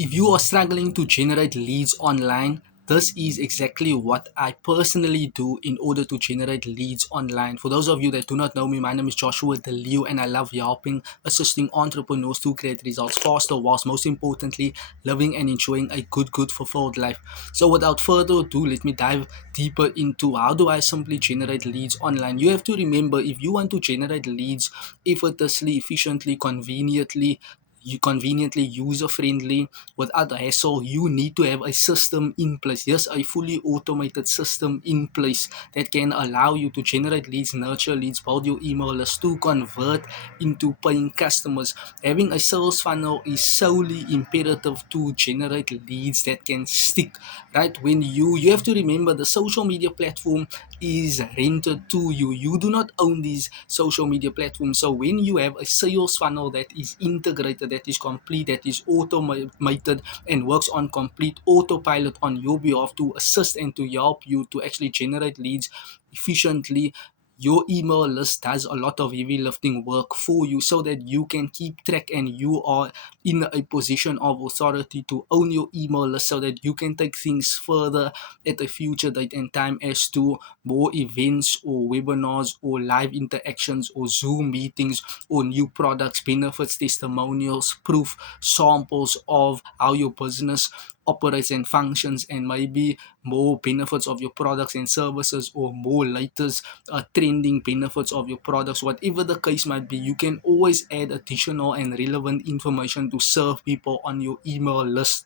If you are struggling to generate leads online, this is exactly what I personally do in order to generate leads online. For those of you that do not know me, my name is Joshua DeLeo and I love helping, assisting entrepreneurs to create results faster whilst most importantly living and enjoying a good, fulfilled life. So without further ado, let me dive deeper into how do I simply generate leads online. You have to remember, if you want to generate leads effortlessly, efficiently, conveniently user friendly without hassle, you need to have a system in place. Yes, a fully automated system in place that can allow you to generate leads, nurture leads, build your email list to convert into paying customers. Having a sales funnel is solely imperative to generate leads that can stick. Right, when you have to remember, the social media platform is rented to you. You do not own these social media platforms. So when you have a sales funnel that is integrated, that is complete, that is automated and works on complete autopilot on your behalf to assist and to help you to actually generate leads efficiently, your email list does a lot of heavy lifting work for you so that you can keep track and you are in a position of authority to own your email list so that you can take things further at a future date and time as to more events or webinars or live interactions or Zoom meetings or new products, benefits, testimonials, proof, samples of how your business operates and functions, and maybe more benefits of your products and services or more latest trending benefits of your products. Whatever the case might be, you can always add additional and relevant information to serve people on your email list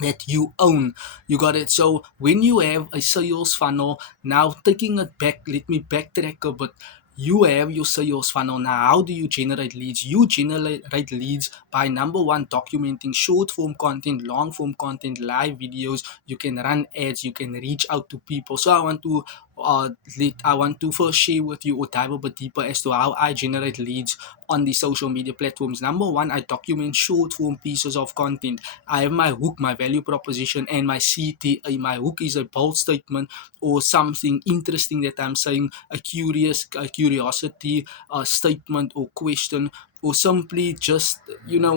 that you own. You got it? So when you have a sales funnel, now taking it back, let me backtrack a bit. You have your sales funnel. Now how do you generate leads? You generate leads by, number one, documenting short form content, long form content, live videos. You can run ads, you can reach out to people. So I want to first share with you or dive a bit deeper as to how I generate leads on the social media platforms. Number one, I document short form pieces of content. I have my hook, my value proposition, and my CTA. My hook is a bold statement or something interesting that I'm saying, a curiosity, a statement or question, or simply just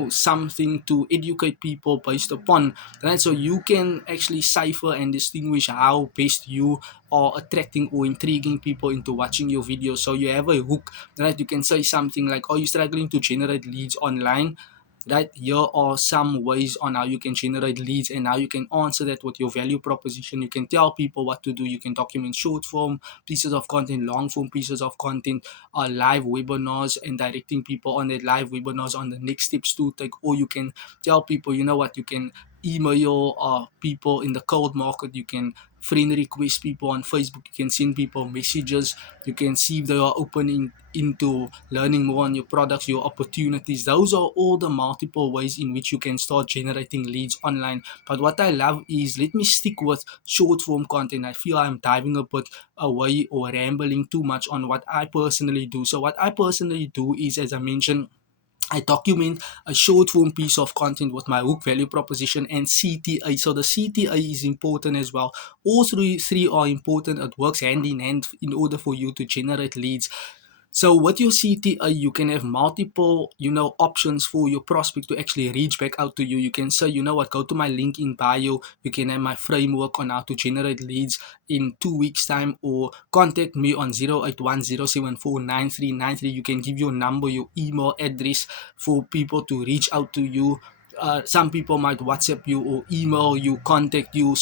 something to educate people based upon, right? So you can actually cipher and distinguish how best you are attracting or intriguing people into watching your videos. So you have a hook, right? You can say something like, are you struggling to generate leads online? Right, here are some ways on how you can generate leads and how you can answer that with your value proposition. You can tell people what to do. You can document short form pieces of content, long form pieces of content, live webinars, and directing people on that live webinars on the next steps to take. Or you can tell people, you know what, you can email people in the cold market. You can friend request people on Facebook. You can send people messages. You can see if they are opening into learning more on your products, your opportunities. Those are all the multiple ways in which you can start generating leads online. But what I love is, let me stick with short form content. I feel I'm diving a bit away or rambling too much on what I personally do. So what I personally do is, as I mentioned, I document a short form piece of content with my hook, value proposition, and CTA. So the CTA is important as well. All three are important. It works hand in hand in order for you to generate leads. So with your CTA, you can have multiple, options for your prospect to actually reach back out to you. You can say, you know what, go to my link in bio. You can have my framework on how to generate leads in 2 weeks time, or contact me on 0810749393. You can give your number, your email address for people to reach out to you. Some people might WhatsApp you or email you, contact you, want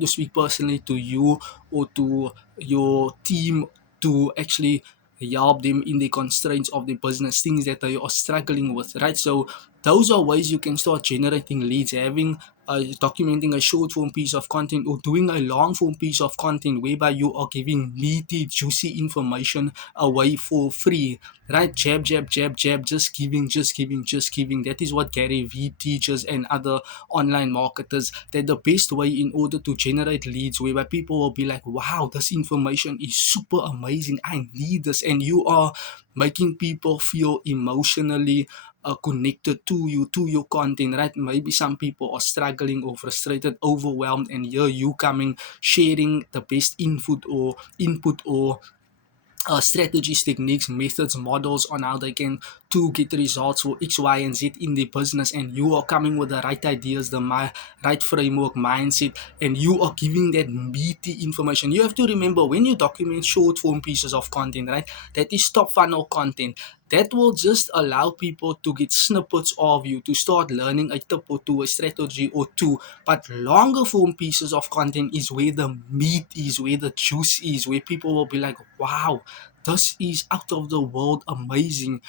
to speak personally to you or to your team to actually help them in the constraints of the business, things that they are struggling with, right? So those are ways you can start generating leads, having documenting a short form piece of content or doing a long form piece of content whereby you are giving meaty, juicy information away for free, right? Jab, jab, jab, jab, just giving, just giving, just giving. That is what Gary Vee teaches and other online marketers, that the best way in order to generate leads whereby people will be like, wow, this information is super amazing, I need this. And you are making people feel emotionally connected to you, to your content, right? Maybe some people are struggling or frustrated, overwhelmed, and here you coming, sharing the best input or strategies, techniques, methods, models on how they can to get results for X, Y, and Z in their business, and you are coming with the right ideas, the right framework, mindset, and you are giving that meaty information. You have to remember when you document short form pieces of content, right? That is top funnel content. That will just allow people to get snippets of you, to start learning a tip or two, a strategy or two. But longer form pieces of content is where the meat is, where the juice is, where people will be like, wow, this is out of the world amazing.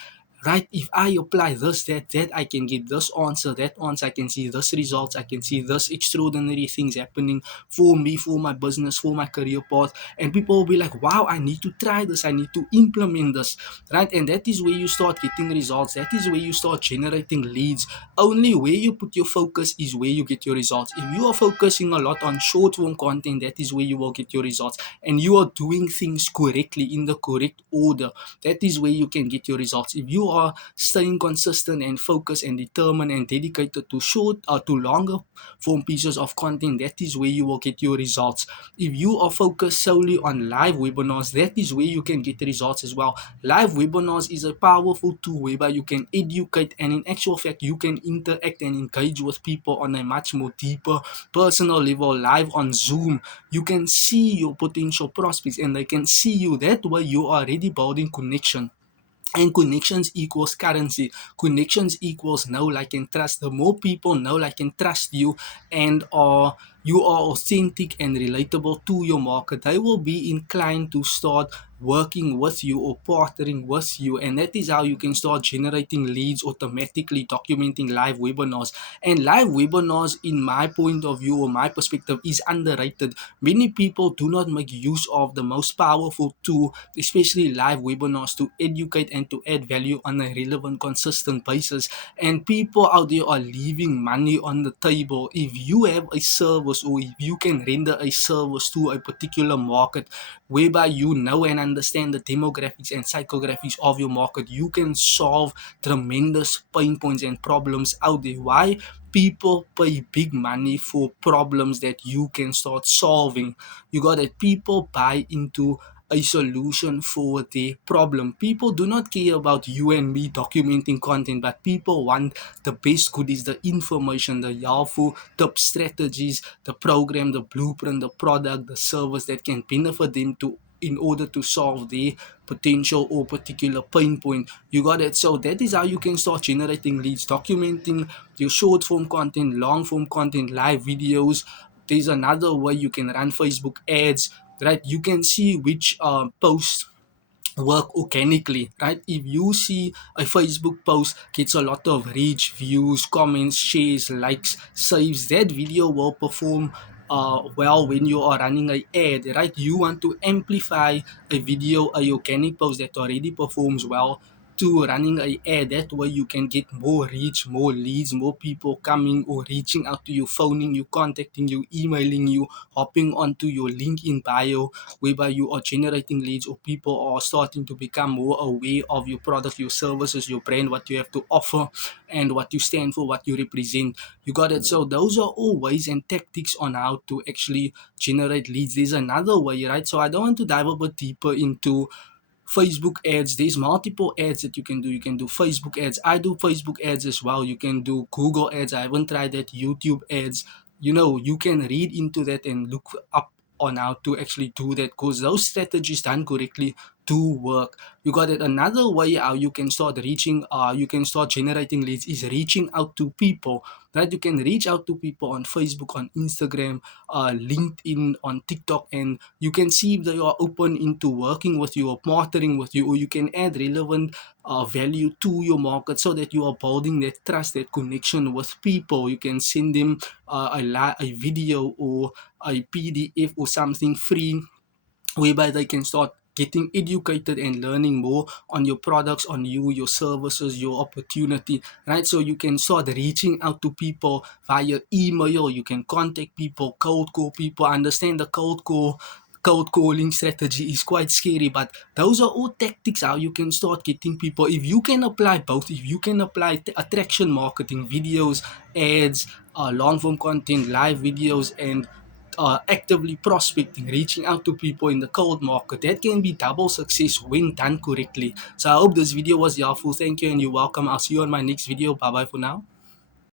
Right? If I apply this, that, I can get this answer, that answer, I can see this results, I can see this extraordinary things happening for me, for my business, for my career path. And people will be like, wow, I need to try this, I need to implement this, right? And that is where you start getting results. That is where you start generating leads. Only where you put your focus is where you get your results. If you are focusing a lot on short form content, that is where you will get your results. And you are doing things correctly in the correct order, that is where you can get your results. If you are staying consistent and focused and determined and dedicated to short or to longer form pieces of content, that is where you will get your results. If you are focused solely on live webinars, that is where you can get the results as well. Live webinars is a powerful tool whereby you can educate, and in actual fact you can interact and engage with people on a much more deeper personal level. Live on Zoom, you can see your potential prospects and they can see you. That way you are already building connection, and connections equals currency. Connections equals know, like, and trust. The more people know, like, and trust you, and you are authentic and relatable to your market, they will be inclined to start working with you or partnering with you. And that is how you can start generating leads automatically, documenting live webinars. And live webinars, in my point of view or my perspective, is underrated. Many people do not make use of the most powerful tool, especially live webinars, to educate and to add value on a relevant, consistent basis. And people out there are leaving money on the table. If you have a service, or if you can render a service to a particular market, whereby you know and understand the demographics and psychographics of your market, you can solve tremendous pain points and problems out there. Why? People pay big money for problems that you can start solving. You got it. People buy into a solution for the problem. People do not care about you and me documenting content, but people want the best goodies, the information, the helpful tips, strategies, the program, the blueprint, the product, the service that can benefit them to, in order to solve their potential or particular pain point. You got it. So that is how you can start generating leads, documenting your short form content, long form content, live videos. There's another way you can run Facebook ads, right? You can see which posts work organically, right? If you see a Facebook post gets a lot of reach, views, comments, shares, likes, saves, that video will perform well when you are running a ad, right? You want to amplify a video, a organic post that already performs well, to running a ad. That way you can get more reach, more leads, more people coming or reaching out to you, phoning you, contacting you, emailing you, hopping onto your LinkedIn bio, whereby you are generating leads, or people are starting to become more aware of your product, your services, your brand, what you have to offer, and what you stand for, what you represent. You got it. So those are all ways and tactics on how to actually generate leads. There's another way, right? So I don't want to dive a bit deeper into Facebook ads. There's multiple ads that you can do. You can do Facebook ads. I do Facebook ads as well. You can do Google ads. I haven't tried that. YouTube ads. You know, you can read into that and look up on how to actually do that, because those strategies done correctly do work. You got it. Another way how you can start reaching, you can start generating leads, is reaching out to people. Right? You can reach out to people on Facebook, on Instagram, LinkedIn, on TikTok, and you can see if they are open into working with you or partnering with you, or you can add relevant value to your market, so that you are building that trust, that connection with people. You can send them a video or a PDF or something free, whereby they can start getting educated and learning more on your products, on you, your services, your opportunity, right? So you can start reaching out to people via email. You can contact people, cold call people. Understand the cold calling strategy is quite scary, but those are all tactics how you can start getting people. If you can apply both, if you can apply attraction marketing, videos, ads, long form content, live videos, and actively prospecting, reaching out to people in the cold market. That can be double success when done correctly. So I hope this video was helpful. Thank you and you're welcome. I'll see you on my next video. Bye bye for now.